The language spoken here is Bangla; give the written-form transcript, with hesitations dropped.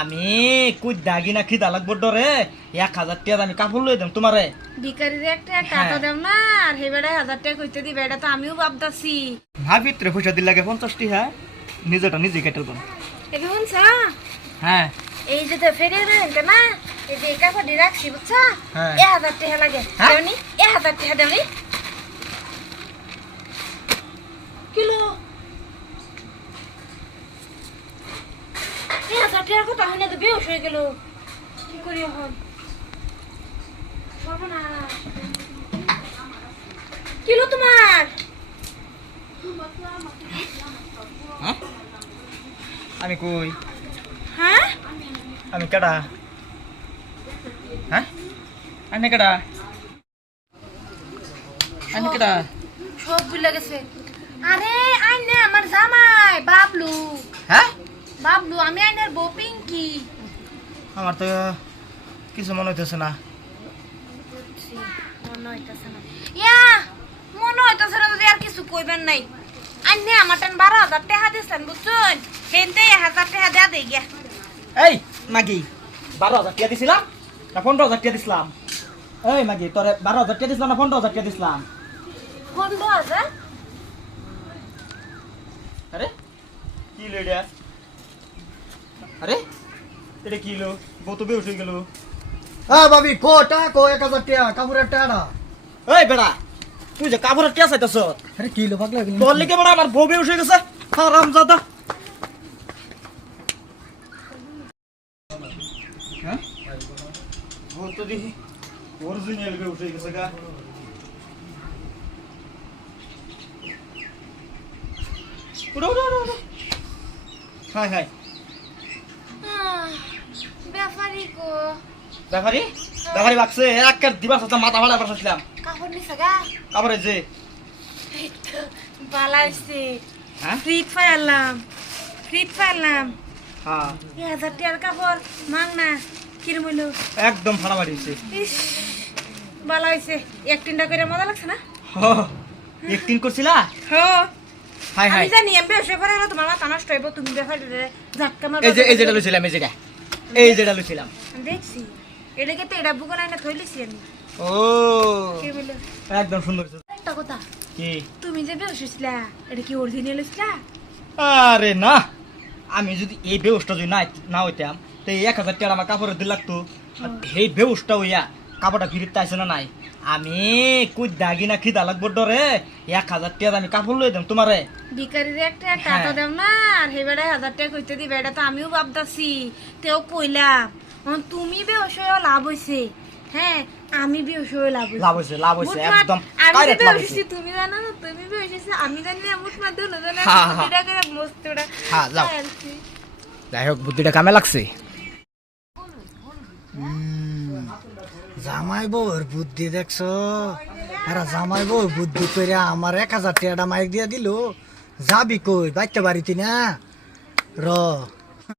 আমি কুই দাগি না খিদা লাগবো ডরে 1000 টাকা আমি কাপড় লই দেম তোমারে ভিখারির একটা টাকা দেব না আর হেবেড়ে 1000 টাকা কইতে দিবে এটা তো আমিও ভাবতাছি ভাবিত্রে পয়সা দিল লাগে 50 টাকা নিজেটা নিজে কেটে দেন এবে শুনছ হ্যাঁ এই যে তো ফেরে রেন্ট না এই যে কাপড় দি রাখছি বুঝছা হ্যাঁ। 1000 টাকা লাগে দেওনি 1000 টাকা দেওনি কিলো 1000 টাকা কত হইনা তো বেউস হয়ে গেল কি করি এখন সর্বনাশ কিলো তোমার হ্যাঁ আমি কই হ্যাঁ আমি কেডা হ্যাঁ আমি কেডা আমি কেডা সব ভুলে গেছে আরে আইনে আমার জামাই বাবলু হ্যাঁ বাবলু আমি আইনের বউ পিঙ্কি আমার তো কিছু মনে হইতেছে না মনে হইতাছে না ইয়া মনে হইতাছে না যদি আর কিছু কইবেন নাই আইনে আমার টান 12000 টাকা দিছেন বুঝছেন হেনতে 1000 টাকা দেয়া দেই গিয়া এই মাগি 12000 টাকা দিছিলাম না 15000 টাকা দিছিলাম এই মাগি তোরে 12000 টাকা দিছিলাম না 15000 টাকা দিছিলাম 15000 আরে কি লো এটা আরে এটা কি লো বউ তো বেউস হয়ে গেল ভাবি কোটা কো 1000 টাকা কাপড়ের টাকা এই বেড়া তুই যে কাপড়ের টিয়া চাইতেছ আরে কি লো পাগলা তোর লিগে বেড়া আমার বউ বেউস হয়ে গেছে হারামজাদা হ্যাঁ বউ তো দেখি অরিজিনাল বেউস হয়ে গেছে গা উড়ো উড়ো উড়ো হাই হাই ব্যাপারি কো ব্যাপারি ব্যাপারি বাক্সে এক দিবা সাথে মাথা ভাড়া বসাছিলাম কাপড় নিছে গা তারপরে যে বালাইছে হ্যাঁ ফ্রিজ ফাইলাম হ্যাঁ 1000 টাকার কাপড় মাং না কিরম হইলো একদম ফাড়া মারিছে ইস বালা হইছে এক তিনটা করে মজা লাগছে না একটিং করছিলা হ্যাঁ হাই হাই আমি জানি এমবে এসে পরে গেল তোমার মাথা নষ্ট হইব তুমি ব্যাপারে ঝাটকা মারবা এই যেটা লইছিলাম এই যেটা লইছিলাম দেখছি এটাকে তো এটা বুকন আইনা থইলিছি আমি ও কি বলে একদম সুন্দর একটা কথা কি তুমি যে বেউসছিলা এটা কি অরিজিনাল ছিলা আরে না আমি যদি এই বেউসটা যদি না হইতাম তো এই 1000 টাকা আমার কাপড়ের দিল লাগতো আর এই বেউসটা হইয়া কাপড়টা ফিরিতে আইছে না নাই আমি কুই দাগি না খিদা লাগবো ডরে 1000 টাকা আমি কাপড় লই দেম তোমারে ভিখারির একটা টাকা দেব না আর হেবেড়ে 1000 টাকা কইতে দিবে এটা তো আমিও ভাবতাছি তেও কইলাম তুমি বেউস হয়ে লাভ হইছে হ্যাঁ আমি বেউস হয়ে লাভ হইছে একদম আমি কারেক্ট লাভ বেউস হইছে তুমি জানো না তুমি বেউস হইছে আমি জানি না মুঠ মার দেও না জানো হ্যাঁ, হ্যাঁ। এটা করে মস্তটা হ্যাঁ যাও যাই হোক বুদ্ধিটা কামে লাগছে জামাই বউর বুদ্ধি দেখছো এরা জামাই বউ বুদ্ধি করে আমার 1000 টাকা মাইক দিয়া দিল যাবি কই বাইতে বাড়িতে না র